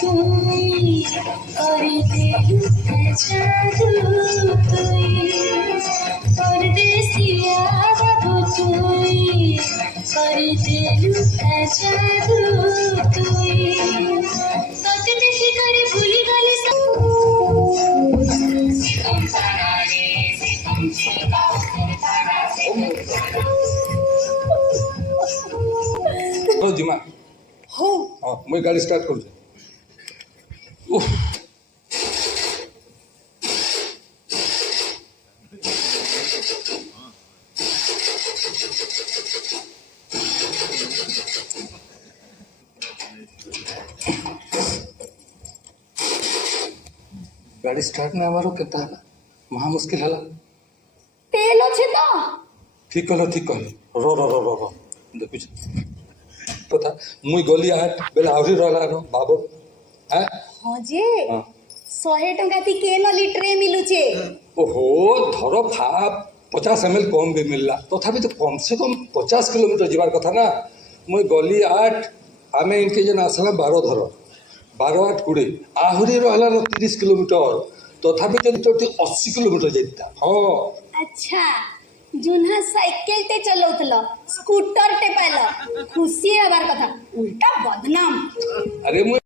तुई करते जादू तुई परदेसिया बाबू तुई करते जादू तुई तोते देखी करे भूली गली हो जिमा हो हाँ मुझे गाड़ी स्टार्ट करूँ गाड़ी स्टार्ट नहीं हमारो केता है महा मुश्किल है तेल अच्छे तो ठीक कहल रो रो रो रो रो देखुछ पता मुई गली आठ बेला आवरी रहला नो बाबू हैं हाँ जे हाँ 100 टंका थी केन लिटरे मिलुचे ओहो धरो फा 50 ml कम भी मिलला तथापि तो कम से कम 50 किलोमीटर जीवार कथा ना मुई गली आठ आमे इनके जन आसला 12 धरो 12 8 20 आहरी रहला 30 किलोमीटर तथापि तो 80 किलोमीटर जाता हाँ अच्छा जुन्हा साइकिल ते चलौतल स्कूटर ते पाइल खुशी हबार कथा उल्टा बदनाम अरे मुई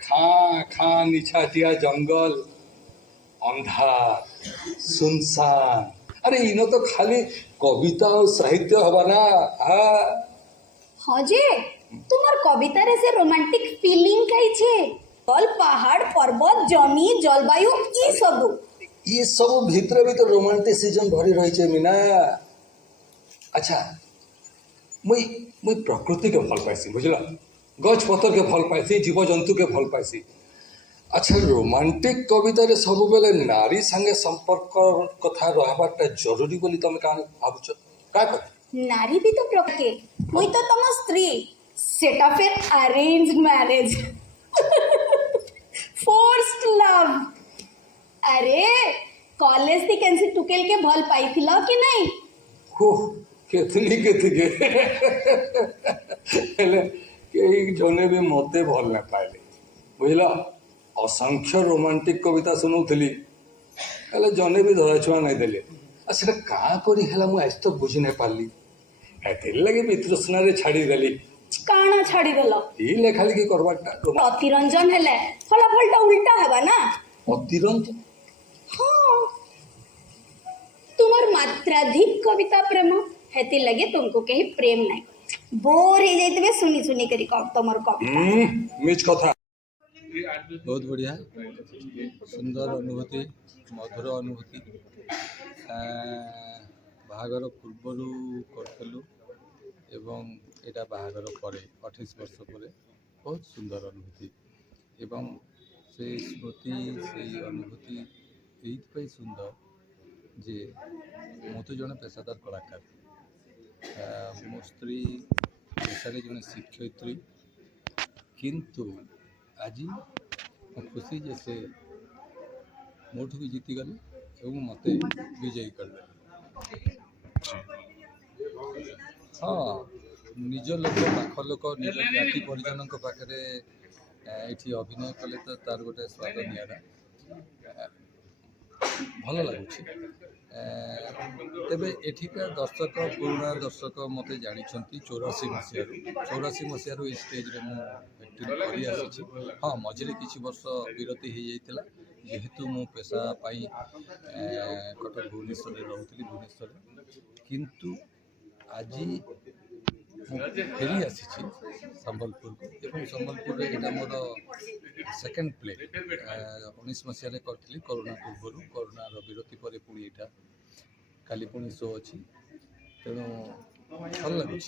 खां खां निछाटिया जंगल अंधार सुनसान अरे इनो तो खाली कविता और साहित्य हवा ना हाँ हाँ जे तुम्हार कविता रे से रोमांटिक फीलिंग कई छे जल पहाड़ पर्वत जमी जलवायु ई सब भीतर भी तो रोमांटिसिज्म भरी रही छे मीना अच्छा मुई मुई प्रकृति के भल पाइसी बुझला गछ पतर के भल पाइसी जीव जंतु के भल पाइसी अच्छा रोमांटिक कविता रे सब बेले नारी संगे संपर्क कथा रहबाटा जरूरी बोली तमे का भाबुछ का कर नारी भी तो प्रके मुई तो तम स्त्री सेटा फिर अरेंज्ड मैरिज फोर्स्ड लव अरे कॉलेज थी कैंसी टुकेल के भल पाई थी कि नहीं हो केथली के हेले के जने भी मते भल न पाइले बुझला असंख्य रोमांटिक कविता सुनुथली हेले जने भी धरा छुआ नहीं देले आ सेटा का करी हेला मु आज तो बुझी नहीं पारली एतिर लगे वितृष्णा रे छाड़ी देली काना छाड़ी देल ई लेखा लिखि करबाटा अतिरंजन हेले फलाफलटा उल्टा हेबा ना अतिरंजन हाँ तुम्हार मात्राधिक कविता प्रेम हेती लगे तुमको कहीं प्रेम नहीं बोर ही जाइतबे सुनी सुनी करी तुम्हार कविता मिछ कथा बहुत बढ़िया सुंदर अनुभूति मधुर अनुभूति बाहागर पूर्वर करूँ एवं एटा बाहागर पर 28 वर्ष पर बहुत सुंदर अनुभूति एवं से स्मृति से अनुभूति ये सुंदर जे मु तो जड़े पेशादार कलाकार मो स्त्री पेशारे जड़े शिक्षयित्री किंतु आज खुशी जे से मोठू भी जीतीगले और मत विजयी करदे हाँ निज लोक पाख लोक निज जाति परिजन पाखे ये अभिनय कले तो तार गोटे स्वाद निरा भल लगुच तेबे एठिका दर्शक पुराणा दर्शक मत जानी 84 मसीह ये स्टेज रे मुझे हाँ मझे किसी वर्ष विरति हो जाता जेहेतु मु पेशा कटक भुवनेश्वर रोली भुवनेश्वर किंतु आज फेरी आसी संबलपुर को संबलपुर यहाँ मोर सेकेंड प्ले 19 मसीह करी करोना पूर्व करोना विरति पर पुणी यहाँ काली पुणी शो अच्छी तेणु भल लगुच।